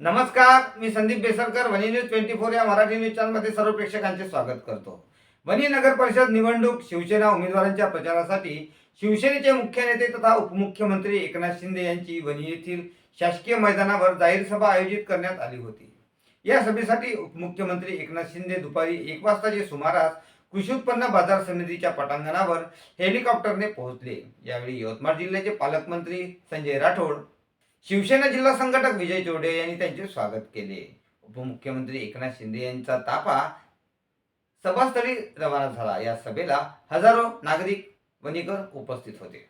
नमस्कार मी Sandeep Besarkar Wani news twenty four या Marathi news चॅनलमध्ये सर्व प्रेक्षकांचे स्वागत करतो. वनी नगर परिषद निवडणूक शिवसेना उमेदवारांच्या प्रचारासाठी शिवसेनेचे मुख्य नेते तथा उपमुख्यमंत्री एकनाथ शिंदे यांची वनी येथील शासकीय मैदानावर जाहीर सभा आयोजित करण्यात आली होती. या सभेसाठी उपमुख्यमंत्री एकनाथ शिंदे दुपारी एक वाजताचे सुमारास कृषी उत्पन्न बाजार समितीच्या पटांगणावर हेलिकॉप्टरने पोहोचले. यावेळी यवतमाळ जिल्ह्याचे पालकमंत्री संजय राठोड शिवसेना जिल्हा संघटक विजय चोडे यांनी त्यांचे स्वागत केले. उपमुख्यमंत्री एकनाथ शिंदे यांचा ताफा सभास्थळी रवाना झाला. या सभेला हजारो नागरिक वणीकर उपस्थित होते.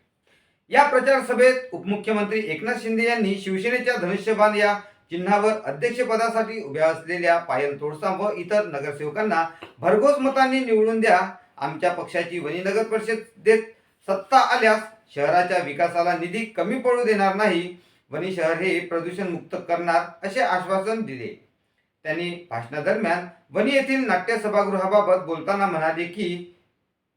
या प्रचार सभेत उपमुख्यमंत्री एकनाथ शिंदे यांनी शिवसेनेच्या धनुष्यबाण या चिन्हावर अध्यक्षपदासाठी उभ्या असलेल्या पायल तोडसा व इतर नगरसेवकांना भरघोस मतांनी निवडून द्या. आमच्या पक्षाची वणी नगर परिषदेत सत्ता आल्यास शहराच्या विकासाला निधी कमी पडू देणार नाही. वणी शहर हे प्रदूषण मुक्त करणार असे आश्वासन दिले. त्यांनी भाषणादरम्यान वणी येथील नाट्य सभागृहाबाबत बोलताना म्हणाले की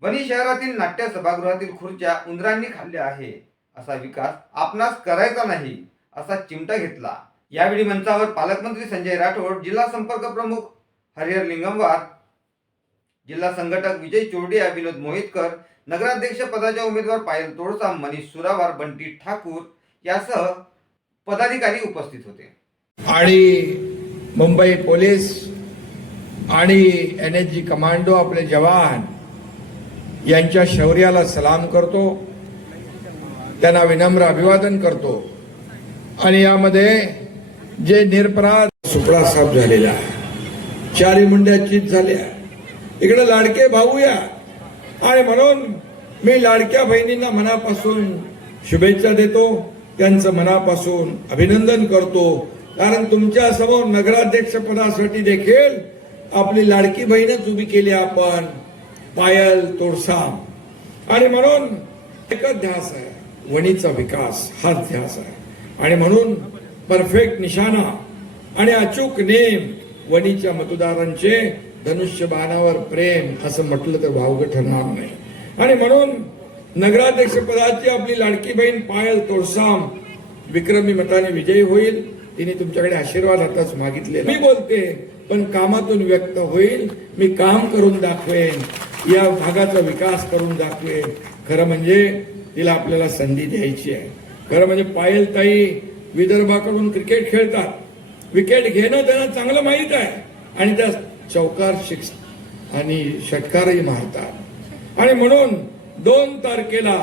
वणी शहरातील नाट्य सभागृहातील खुर्च्या उंदरांनी खाल्ल्या आहे. असा विकास आपणास करायचा नाही असा चिमटा घेतला. यावेळी मंचावर पालकमंत्री संजय राठोड जिल्हा संपर्क प्रमुख हरिहर लिंगमवार जिल्हा संघटक विजय चोरडिया विनोद मोहितकर नगराध्यक्ष पदाच्या उमेदवार पायल तोडसा मनीष सुरावार बंटी ठाकूर यासह पदाधिकारी उपस्थित होते. आणि मुंबई पोलीस आणि एन एच जी कमांडो आपले जवान यांच्या शौर्याला सलाम करतो. त्यांना विनम्र अभिवादन करतो. आणि यामध्ये जे निरपराध सुपडा साफ झालेला आहे चारी मुंड्या चित झाल्या. इकडे लाडके भाऊ या. आणि म्हणून मी लाडक्या बहिणींना मनापासून शुभेच्छा देतो. त्यांचं मनापासून अभिनंदन करतो. कारण तुमच्यासमोर नगराध्यक्षपदासाठी देखील आपली लाडकी बहीणच उभी केली आपण. पायल तोडसाम. आणि म्हणून एकच ध्यास आहे. वणीचा विकास हाच ध्यास आहे. आणि म्हणून परफेक्ट निशाणा आणि अचूक नेम वणीच्या मतदारांचे धनुष्य बाणावर प्रेम असं म्हटलं तर भावग ठरणार नाही. आणि म्हणून नगराध्यक्ष पदाची आपली लाडकी बहीण पायल तोडसाम विक्रमी मताने विजयी होईल. तिने तुमच्याकडे आशीर्वाद आताच मागितले मी बोलते पण कामातून व्यक्त होईल. मी काम करून दाखवेन. या भागाचा विकास करून दाखवेन. खरं म्हणजे तिला आपल्याला संधी द्यायची आहे. खरं म्हणजे पायल ताई विदर्भाकडून क्रिकेट खेळतात. विकेट घेणं त्यांना चांगलं माहीत आहे. आणि त्या चौकार शिक्ष आणि षटकारही मारतात. आणि म्हणून दोन तारखेला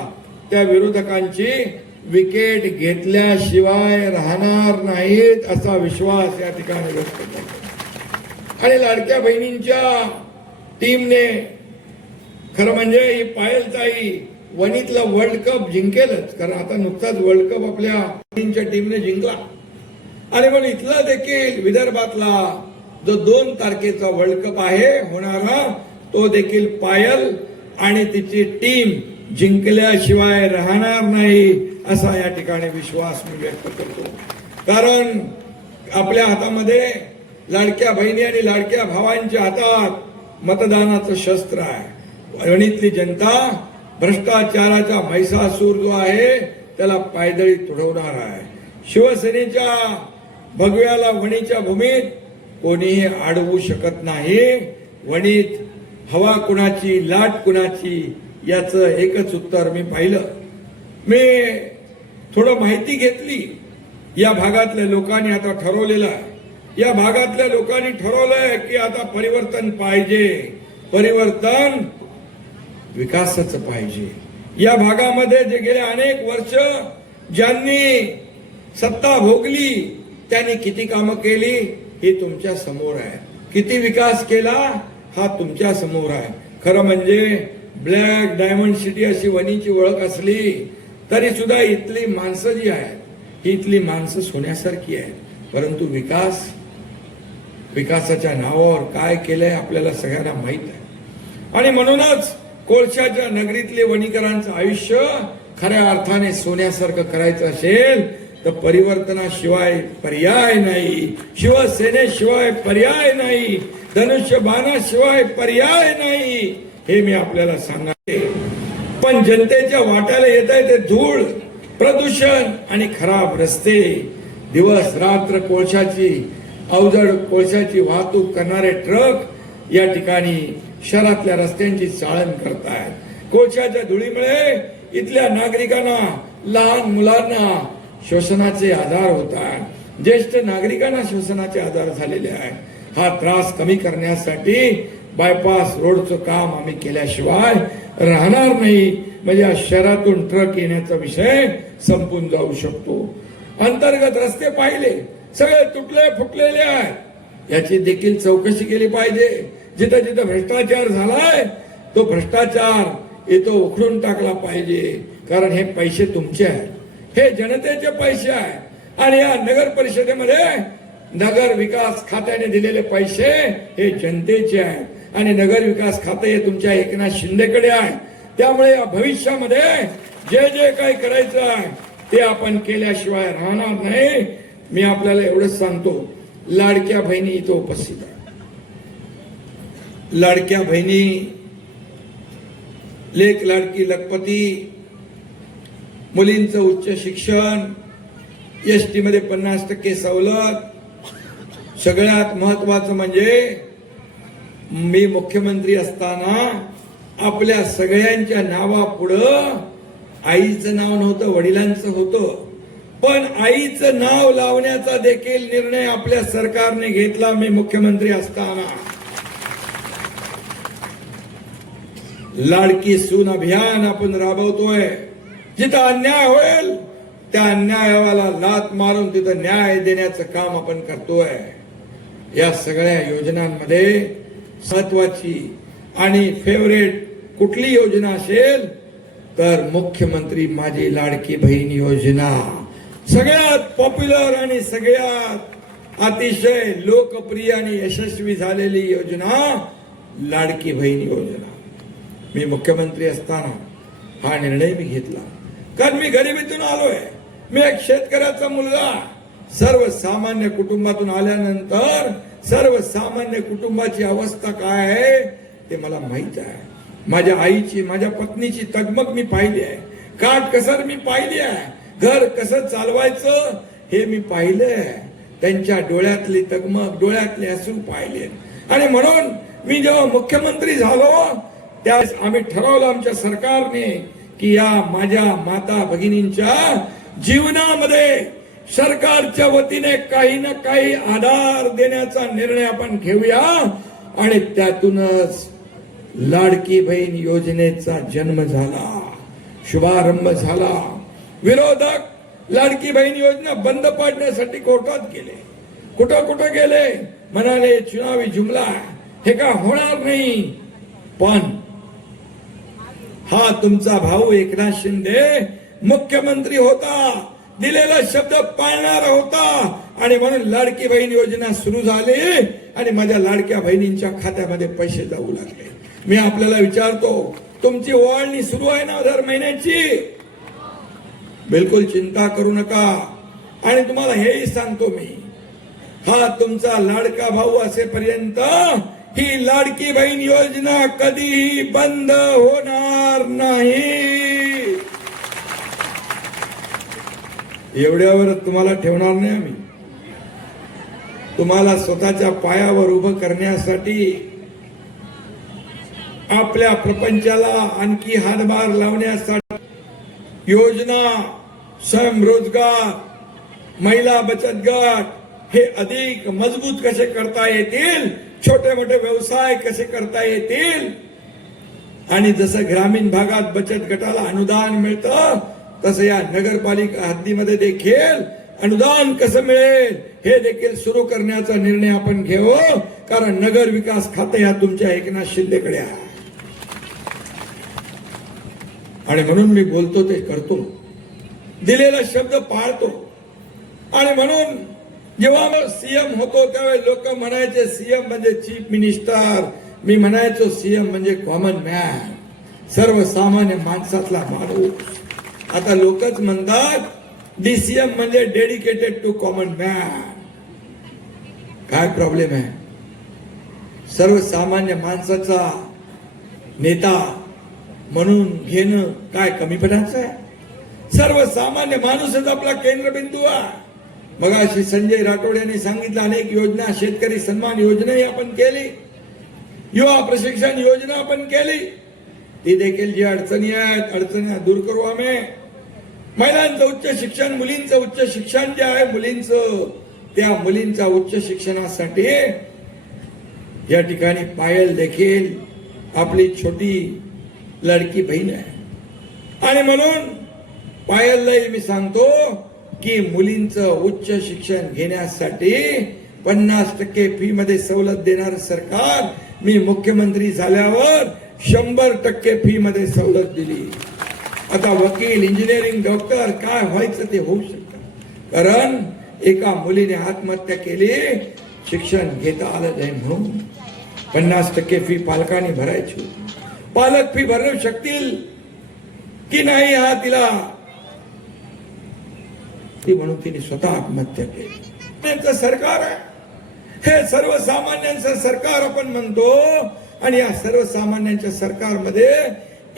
त्या विरोधकांची विकेट घेतल्याशिवाय राहणार नाहीत असा विश्वास या ठिकाणी व्यक्त करतो. आणि लाडक्या बहिणींच्या टीमने खरं म्हणजे ही पायलताई वणीतला वर्ल्ड कप जिंकेलच कारण आता नुकताच वर्ल्ड कप आपल्या बहिणींच्या टीमने जिंकला. आणि मग इथला देखील विदर्भातला जो दोन तारखेचा वर्ल्ड कप आहे होणारा तो देखील पायल आणि तिची टीम जिंकल्याशिवाय राहणार नाही असा या ठिकाणी विश्वास मी व्यक्त करतो. कारण आपल्या हातामध्ये लाडक्या बहिणी आणि लाडक्या भावांच्या हातात मतदानाचं शस्त्र आहे. वणीतली जनता भ्रष्टाचाराचा म्हैसासूर जो आहे त्याला पायदळी तुडवणार आहे. शिवसेनेच्या भगव्याला वणीच्या भूमीत कोणीही अडवू शकत नाही. वणीत हवा कुणाची लाट कुणाची याचं एकच उत्तर मी पाहिलं. मी थोडं माहिती घेतली. या भागातल्या लोकांनी आता ठरवलेलं आहे. या भागातल्या लोकांनी ठरवलंय की आता परिवर्तन पाहिजे. परिवर्तन विकासाचं पाहिजे. या भागामध्ये जे गेले अनेक वर्ष ज्यांनी सत्ता भोगली त्यांनी किती कामं केली हे तुमच्यासमोर आहे. किती विकास केला हा तुमच्यासमोर आहे. खरं म्हणजे ब्लॅक डायमंड सिटी अशी वणीची ओळख असली तरी सुद्धा इथली माणसं जी आहेत ही इथली माणसं सोन्यासारखी आहेत. परंतु विकास विकासाच्या नावावर काय केलंय आपल्याला सगळ्यांना माहीत आहे. आणि म्हणूनच कोळशाच्या नगरीतले वणीकरांचं आयुष्य खऱ्या अर्थाने सोन्यासारखं करायचं असेल तर परिवर्तनाशिवाय पर्याय नाही. शिवसेनेशिवाय पर्याय नाही. धनुष्यबाणाशिवाय पर्याय नाही हे मी आपल्याला सांगायचे पण जनतेच्या वाट्याला येत आहे ते धूळ प्रदूषण आणि खराब रस्ते. दिवस रात्र कोळशाची अवजड कोळशाची वाहतूक करणारे ट्रक या ठिकाणी शहरातल्या रस्त्यांची चाळण करतायत. कोळशाच्या धुळीमुळे इथल्या नागरिकांना लहान मुलांना श्वसनाचे आधार होत आहेत. ज्येष्ठ नागरिकांना श्वसनाचे आधार झालेले आहेत. हा त्रास कमी करण्यासाठी बायपास रोडचं काम आम्ही केल्याशिवाय राहणार नाही. म्हणजे या शहरातून ट्रक येण्याचा विषय संपून जाऊ शकतो. अंतर्गत रस्ते पाहिले. सगळे तुटले फुटलेले आहेत. याची देखील चौकशी केली पाहिजे. जिथं जिथं भ्रष्टाचार झालाय तो भ्रष्टाचार येतो उखडून टाकला पाहिजे. कारण हे पैसे तुमचे आहेत. हे जनतेचे पैसे आहेत. आणि या नगर परिषदेमध्ये नगर विकास खात्याने दिलेले पैसे हे जनतेचे आहेत. आणि नगर विकास खाते हे तुमच्या एकनाथ शिंदेकडे आहे. त्यामुळे या भविष्यामध्ये जे जे काही करायचं आहे ते आपण केल्याशिवाय राहणार नाही. मी आपल्याला एवढंच सांगतो. लाडक्या बहिणी इथं उपस्थित आहे. लाडक्या बहिणी लेख लाडकी लखपती मुलींचं उच्च शिक्षण एस टी मध्ये पन्नास टक्के सवलत सगळ्यात महत्वाचं म्हणजे मी मुख्यमंत्री असताना आपल्या सगळ्यांच्या नावापुढं आईचं नाव नव्हतं वडिलांचं होतं. पण आईचं नाव लावण्याचा देखील निर्णय आपल्या सरकारने घेतला मी मुख्यमंत्री असताना. लाडकी सून अभियान आपण राबवतोय. जिथं अन्याय होईल त्या अन्यायाला लात मारून तिथं न्याय देण्याचं काम आपण करतोय. या सगळ्या योजनांमध्ये महत्वाची आणि फेवरेट कुठली योजना असेल तर मुख्यमंत्री माझी लाडकी बहीण योजना. सगळ्यात पॉप्युलर आणि सगळ्यात अतिशय लोकप्रिय आणि यशस्वी झालेली योजना लाडकी बहीण योजना. मी मुख्यमंत्री असताना हा निर्णय मी घेतला. कारण मी गरिबीतून आलोय. मी एक शेतकऱ्याचा मुलगा. सर्वसामान्य कुटुंबातून आल्यानंतर सर्वसामान्य कुटुंबाची अवस्था काय आहे ते मला माहीत आहे. माझ्या आईची माझ्या पत्नीची तगमग मी पाहिली आहे. काट कसर मी पाहिली आहे. घर कसं चालवायचं हे मी पाहिलंय त्यांच्या डोळ्यातली तगमग डोळ्यातले असून पाहिले. आणि म्हणून मी जेव्हा मुख्यमंत्री झालो त्यावेळेस आम्ही ठरवलं आमच्या सरकारने की या माझ्या माता भगिनींच्या जीवनामध्ये सरकारच्या वतीने काही ना काही आधार देण्याचा निर्णय आपण घेऊया. आणि त्यातूनच लाडकी बहीण योजनेचा जन्म झाला शुभारंभ झाला. विरोधक लाडकी बहीण योजना बंद पाडण्यासाठी कोर्टात गेले. कुठं कुठं गेले? म्हणाले चुनावी जुमला. हे का होणार नाही. पण हा तुमचा भाऊ एकनाथ शिंदे मुख्यमंत्री होता. दिलेला शब्द पाळणारा होता. आणि म्हणून लाडकी बहीण योजना सुरू झाली. आणि माझ्या लाडक्या बहिणींच्या खात्यामध्ये पैसे जाऊ लागले. मी आपल्याला विचारतो तुमची ओवाळणी सुरू आहे ना दर महिन्याची? बिलकुल चिंता करू नका. आणि तुम्हाला हेही सांगतो मी हा तुमचा लाडका भाऊ असेपर्यंत ही लाडकी बहीण योजना कधीही बंद होणार नाही. एवढ्यावर तुम्हाला ठेवणार नाही आम्ही. तुम्हाला स्वतःच्या पायावर उभं करण्यासाठी आपल्या प्रपंचाला आणखी हातभार लावण्यासाठी योजना स्वयंरोजगार महिला बचत गट हे अधिक मजबूत कसे करता येतील छोटे मोठे व्यवसाय कसे करता येतील? आणि जसं ग्रामीण भागात बचत गटाला अनुदान मिळतं तसं या नगरपालिका हद्दीमध्ये देखील अनुदान कसं मिळेल हे देखील सुरू करण्याचा निर्णय आपण घेऊ कारण नगर विकास खाते ह्या तुमच्या एकनाथ शिंदेकडे आहे. आणि म्हणून मी बोलतो ते करतो. दिलेला शब्द पाळतो. आणि म्हणून जेव्हा सीएम होतो त्यावेळी लोक म्हणायचे सीएम म्हणजे चीफ मिनिस्टर. मी म्हणायचो सीएम म्हणजे कॉमन मॅन. सर्वसामान्य माणसातला माणूस. आता लोकच म्हणतात डीसीएम म्हणजे डेडिकेटेड टू कॉमन मॅन काय प्रॉब्लेम आहे? सर्वसामान्य माणसाचा नेता म्हणून घेणं काय कमीपणाचं आहे? सर्वसामान्य माणूसच आपला केंद्रबिंदू आहे. मग अशी संजय राठोड यांनी सांगितलं अनेक योजना शेतकरी सन्मान योजनाही आपण केली. युवा प्रशिक्षण योजना आपण केली. ती देखील जी अडचणी आहेत अडचणी दूर करू आम्ही. महिलांचं उच्च शिक्षण मुलींचं उच्च शिक्षण जे आहे मुलींचं त्या मुलींच्या उच्च शिक्षणासाठी या ठिकाणी पायल देखील आपली छोटी लडकी बहीण आहे. आणि म्हणून पायललाही मी सांगतो की मुलींचं उच्च शिक्षण घेण्यासाठी पन्नास टक्के फी मध्ये सवलत देणार सरकार. मी मुख्यमंत्री झाल्यावर शंभर टक्के फी मध्ये सवलत दिली. आता वकील इंजिनिअरिंग डॉक्टर काय व्हायचं ते होऊ शकतं. कारण एका मुलीने आत्महत्या केली शिक्षण घेता आलं नाही म्हणून. पन्नास टक्के फी पालकांनी भरायची पालक फी भरू शकतील की नाही हा तिला? ती म्हणून तिने स्वतः आत्महत्या केली. त्यांचं सरकार आहे. हे सर्वसामान्यांचं सरकार आपण म्हणतो आणि या सर्वसामान्यांच्या सरकारमध्ये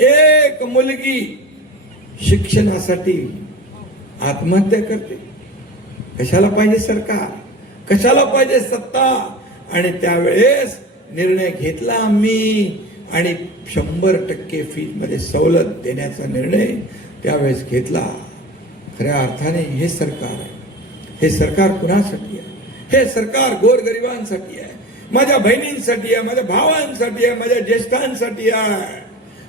एक मुलगी शिक्षणासाठी आत्महत्या करते. कशाला पाहिजे सरकार? कशाला पाहिजे सत्ता? आणि त्यावेळेस निर्णय घेतला आम्ही. आणि शंभर टक्के फीमध्ये सवलत देण्याचा निर्णय त्यावेळेस घेतला. खऱ्या अर्थाने हे सरकार आहे. हे सरकार कुणासाठी आहे? हे सरकार गोरगरिबांसाठी आहे. माझ्या बहिणींसाठी आहे माझ्या भावांसाठी आहे माझ्या ज्येष्ठांसाठी आहे.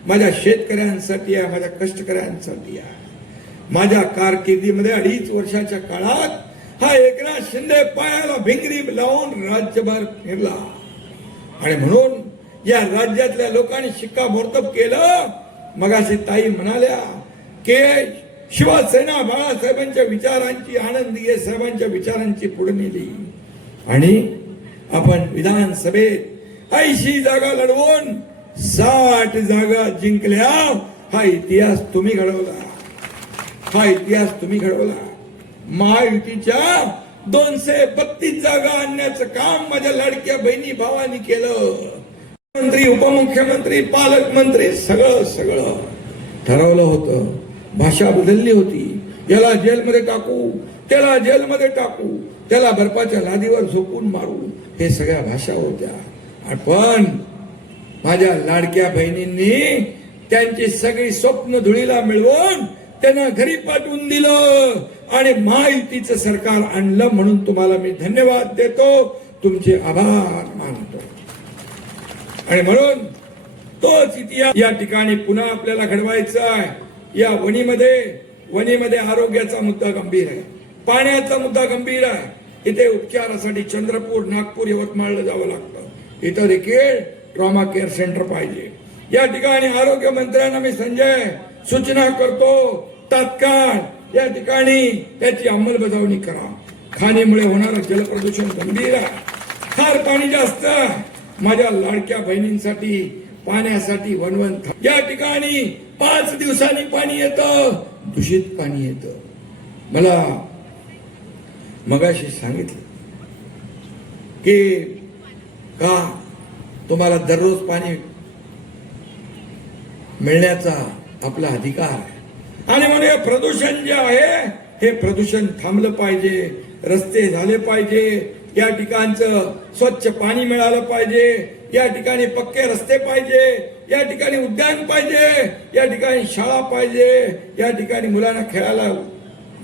माझ्या शेतकऱ्यांसाठी आहे माझ्या कष्टकऱ्यांसाठी आहे. माझ्या कारकिर्दीमध्ये अडीच वर्षाच्या काळात हा एकनाथ शिंदे पायाला भिंगरी लावून राज्यभर फिरला. आणि म्हणून या राज्यातल्या लोकांनी शिक्कामोर्तब केलं. मगाशी ताई म्हणाल्या की शिवसेना बाळासाहेबांच्या विचारांची आनंदीय साहेबांच्या विचारांची पुढे नेली आणि आपण विधानसभेत ऐंशी जागा लढवून साठ जागा जिंकल्या. हा इतिहास तुम्ही घडवला. हा इतिहास तुम्ही घडवला. महायुतीच्या दोनशे बत्तीस जागा आणण्याचं काम माझ्या लाडक्या बहिणी भावानी केलं. मंत्री उपमुख्यमंत्री पालकमंत्री सगळं सगळं ठरवलं होतं. भाषा बदलली होती. याला जेलमध्ये टाकू त्याला जेलमध्ये टाकू त्याला बर्फाच्या लादीवर झोपून मारू. हे सगळ्या भाषा होत्या. पण माझ्या लाडक्या बहिणींनी त्यांची सगळी स्वप्न धुळीला मिळवून त्यांना घरी पाठवून दिलं. आणि महायुतीचं सरकार आणलं म्हणून तुम्हाला मी धन्यवाद देतो. तुमचे आभार मानतो. आणि म्हणून तोच इतिहास या ठिकाणी पुन्हा आपल्याला घडवायचा आहे. या वणीमध्ये वणीमध्ये आरोग्याचा मुद्दा गंभीर आहे. पाण्याचा मुद्दा गंभीर आहे. इथे उपचारासाठी चंद्रपूर नागपूर यवतमाळला जावं लागतं. इथं देखील ट्रॉमा केअर सेंटर पाहिजे. या ठिकाणी आरोग्य मंत्र्यांना मी संजय सूचना करतो तात्काळ या ठिकाणी त्याची अंमलबजावणी करा. खाणीमुळे होणारं जलप्रदूषण गंभीर आहे. फार पाणी जास्त माझ्या लाडक्या बहिणींसाठी पाण्यासाठी वनवन या ठिकाणी पाच दिवसांनी पाणी येतं दूषित पाणी येतं. मला मगाशी सांगितलं की का तुम्हाला दररोज पाणी मिळण्याचा आपला अधिकार आहे. आणि म्हणून हे प्रदूषण जे आहे हे प्रदूषण थांबलं पाहिजे रस्ते झाले पाहिजे या ठिकाणचं स्वच्छ पाणी मिळालं पाहिजे या ठिकाणी पक्के रस्ते पाहिजे या ठिकाणी उद्यान पाहिजे या ठिकाणी शाळा पाहिजे या ठिकाणी मुलांना खेळायला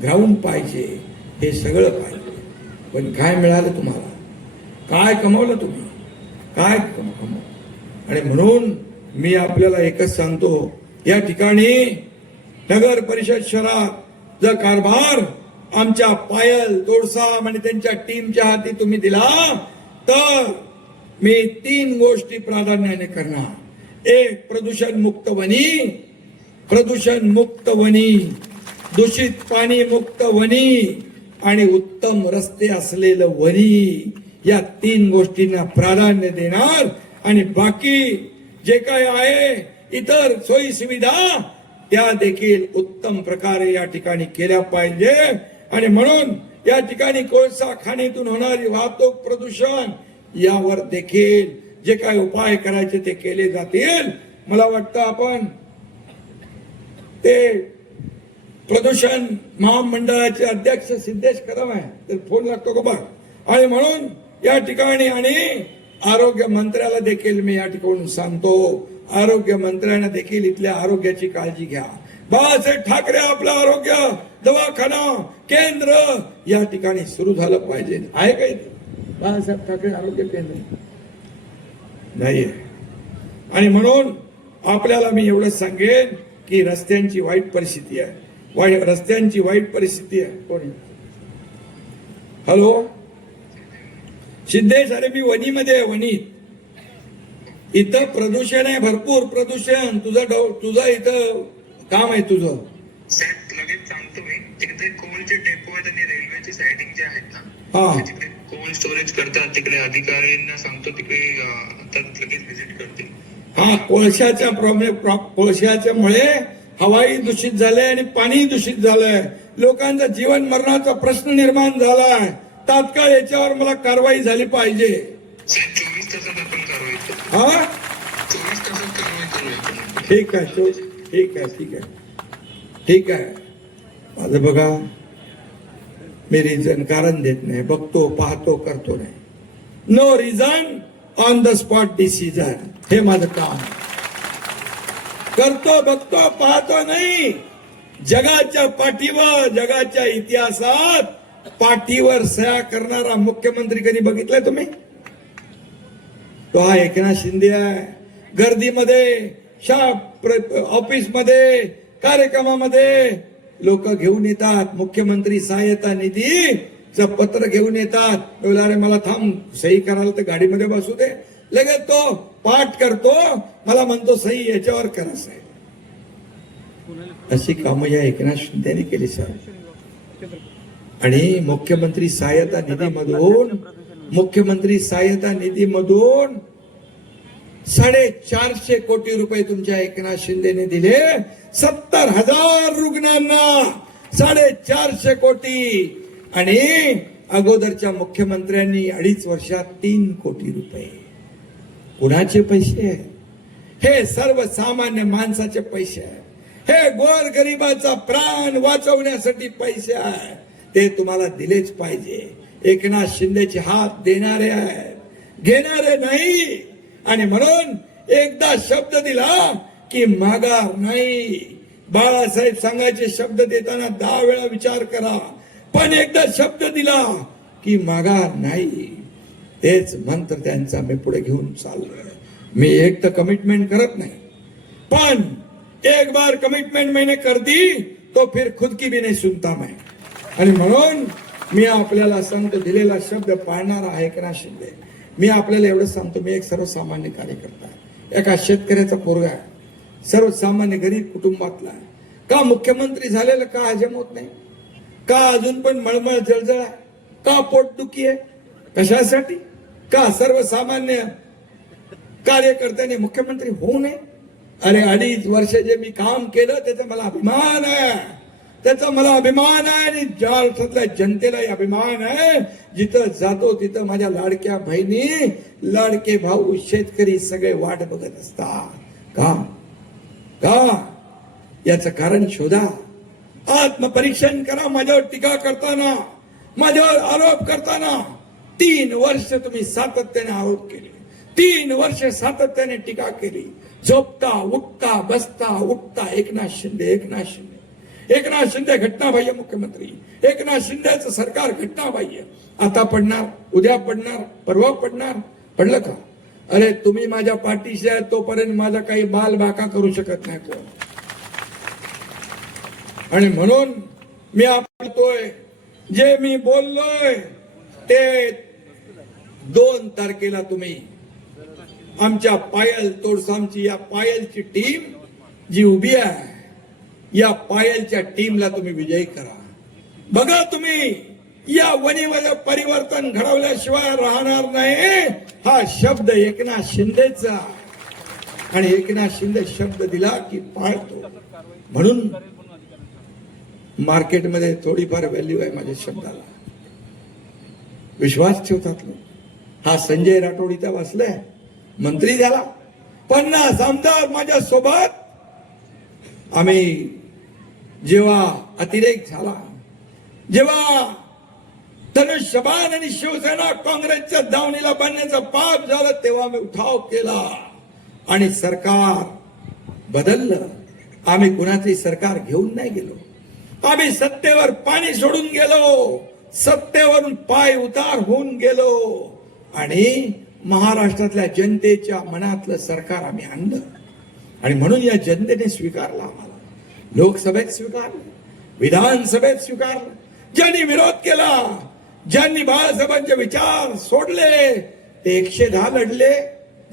ग्राउंड पाहिजे हे सगळं पाहिजे. पण काय मिळालं तुम्हाला? काय कमवलं तुम्ही? काय आणि म्हणून मी आपल्याला एकच सांगतो या ठिकाणी नगर परिषद शहरात जर कारभार आमच्या पायल तोडसाम आणि त्यांच्या टीमच्या हाती तुम्ही दिला तर मी तीन गोष्टी प्राधान्याने करणार. एक प्रदूषण मुक्त वनी. प्रदूषण मुक्त वनी. दूषित पाणी मुक्त वनी. आणि उत्तम रस्ते असलेलं वनी. या तीन गोष्टींना प्राधान्य देणार. आणि बाकी जे काय आहे इतर सोयी सुविधा त्या देखील उत्तम प्रकारे या ठिकाणी केल्या पाहिजे. आणि म्हणून या ठिकाणी कोळसा खाणीतून होणारी वाहतूक प्रदूषण यावर देखील जे काय उपाय करायचे ते केले जातील. मला वाटतं आपण ते प्रदूषण महामंडळाचे अध्यक्ष सिद्धेश कदम आहे तर फोन लागतो का बघ आणि म्हणून या ठिकाणी आणि आरोग्य मंत्र्याला देखील मी या ठिकाणी सांगतो. आरोग्य मंत्र्यांना देखील इथल्या आरोग्याची काळजी घ्या. बाळासाहेब ठाकरे आपलं आरोग्य दवाखाना केंद्र या ठिकाणी सुरू झालं पाहिजे. आहे का इथे? बाळासाहेब ठाकरे आरोग्य केंद्र. नाहीये. आणि म्हणून आपल्याला मी एवढं सांगेन की रस्त्यांची वाईट परिस्थिती आहे. वाई- रस्त्यांची वाईट परिस्थिती आहे. कोणी? हॅलो? सिद्धेश अरे मी वणीमध्ये आहे वणीत. इथं प्रदूषण आहे भरपूर प्रदूषण. तुझं डो- तुझं इथं काम आहे तुझं. लगेच सांगतो मी. तिकडे कोलचे डेपो आहेत आणि रेल्वेचे सायडिंग जे आहेत ना हा. तिकडे कोल्ड स्टोरेज करतात तिकडे अधिकाऱ्यांना सांगतो तिकडे आता लगेच व्हिजिट करतील हा कोळशाच्या प्रॉब्लेम कोळशाच्या मुळे हवाई दूषित झाले आणि पाणी दूषित झालंय. लोकांचा जीवन मरणाचा प्रश्न निर्माण झालाय. तात्काळ याच्यावर मला कारवाई झाली पाहिजे. हा? ठीक आहे ठीक आहे ठीक आहे. ठीक आहे. माझं बघा मी रिझन कारण देत नाही बघतो पाहतो करतो नाही. No reason on the spot decision हे माझं काम. करतो बघतो पाहतो नाही. जगाच्या पाठीवर जगाच्या इतिहासात पाठीवर सह्या करणारा मुख्यमंत्री कधी बघितलाय तुम्ही? तो हा एकनाथ शिंदे आहे. गर्दीमध्ये शा ऑफिसमध्ये कार्यक्रमामध्ये लोक घेऊन येतात. मुख्यमंत्री सहाय्यता निधी च पत्र घेऊन येतात. बोला अरे मला थांब सही करायला तर गाडीमध्ये बसू दे. लगेच तो पाठ करतो. मला म्हणतो सही याच्यावर करा साहेब. अशी कामं या एकनाथ शिंदेने केली सर आणि मुख्यमंत्री सहाय्यता निधीमधून मुख्यमंत्री सहाय्यता निधीमधून साडेचारशे कोटी रुपये तुमच्या एकनाथ शिंदेने दिले. सत्तर हजार रुग्णांना साडेचारशे कोटी. आणि अगोदरच्या मुख्यमंत्र्यांनी अडीच वर्षात तीन कोटी रुपये. कुणाचे पैसे आहे हे सर्वसामान्य माणसाचे पैसे आहे हे गोर गरिबाचा प्राण वाचवण्यासाठी पैसे आहे ते तुम्हाला दिलेच पाहिजे. एकनाथ शिंदेचे हात देणारे आहेत. घेणारे नाही. आणि म्हणून एकदा शब्द दिला की मागार नाही. बाळासाहेब सांगायचे शब्द देताना दहा वेळा विचार करा. पण एकदा शब्द दिला की माघार नाही. तेच मंत्र त्यांचा मी पुढे घेऊन चाललोय. मी एक तर कमिटमेंट करत नाही. पण एक बार कमिटमेंट मैंने कर दी तो फिर खुद की भी नहीं सुनता मैं. आणि म्हणून मी आपल्याला सांगतो दिलेला शब्द पाळणार आहे एकनाथ शिंदे? मी आपल्याला एवढं सांगतो मी एक सर्वसामान्य कार्यकर्ता आहे. एका शेतकऱ्याचा पोरगा आहे. सर्वसामान्य गरीब कुटुंबातला आहे. का मुख्यमंत्री झालेलं का हजम होत नाही? का अजून पण मळमळ जळजळ आहे? का पोटदुखी आहे? कशासाठी? का सर्वसामान्य कार्यकर्त्याने मुख्यमंत्री होऊ नये? अरे अडीच वर्ष जे मी काम केलं त्याचा मला अभिमान आहे. त्याचा मला अभिमान आहे आणि महाराष्ट्रातल्या जनतेलाही अभिमान आहे जिथं जातो तिथं माझ्या लाडक्या बहिणी लाडके भाऊ शेतकरी सगळे वाट बघत असतात. का? का? याचं कारण शोधा. आत्मपरीक्षण करा माझ्यावर टीका करताना माझ्यावर आरोप करताना. तीन वर्ष तुम्ही सातत्याने आरोप केले. तीन वर्ष सातत्याने टीका केली. झोपता उठता बसता उठता एकनाथ शिंदे एकनाथ शिंदे. एकनाथ शिंदे घटनाबाह्य मुख्यमंत्री. एकनाथ शिंदेचं सरकार घटनाबाह्य. आता पडणार उद्या पडणार परवा पडणार पडलं का? अरे तुम्ही माझ्या पाठीशी आहे तोपर्यंत माझा काही बाल बाका करू शकत नाही कोण. आणि म्हणून मी आपतोय. जे मी बोललोय ते दोन तारखेला तुम्ही आमच्या पायल तोडसामची या पायलची टीम जी उभी आहे या पायलच्या टीमला तुम्ही विजयी करा. बघा तुम्ही या वणीमध्ये परिवर्तन घडवल्याशिवाय राहणार नाही. हा शब्द एकनाथ शिंदेचा. आणि एकनाथ शिंदे शब्द दिला की पाळतो. म्हणून मार्केटमध्ये थोडीफार व्हॅल्यू आहे माझ्या शब्दाला. विश्वास ठेवतात लोक. हा संजय राठोड इथं बसलाय. मंत्री झाला. पन्नास आमदार माझ्या सोबत आम्ही जेव्हा अतिरेक झाला जेव्हा धनुष्यबाण आणि शिवसेना काँग्रेसच्या दावणीला बांधण्याचं पाप झालं तेव्हा मी उठाव केला आणि सरकार बदललं. आम्ही कुणाचंही सरकार घेऊन नाही गेलो. आम्ही सत्तेवर पाणी सोडून गेलो सत्तेवरून पाय उतार होऊन गेलो आणि महाराष्ट्रातल्या जनतेच्या मनातलं सरकार आम्ही आणलं. आणि म्हणून या जनतेने स्वीकारला आम्हाला. लोकसभेत स्वीकारलं विधानसभेत स्वीकारलं ज्यांनी विरोध केला ज्यांनी बाळासाहेबांचे विचार सोडले ते एकशे दहा लढले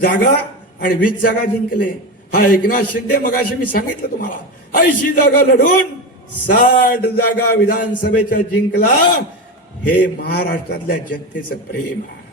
जागा आणि वीस जागा जिंकले. हा एकनाथ शिंदे मगाशी मी सांगितलं तुम्हाला ऐंशी जागा लढून साठ जागा विधानसभेच्या जिंकला. हे महाराष्ट्रातल्या जनतेचं प्रेम आहे.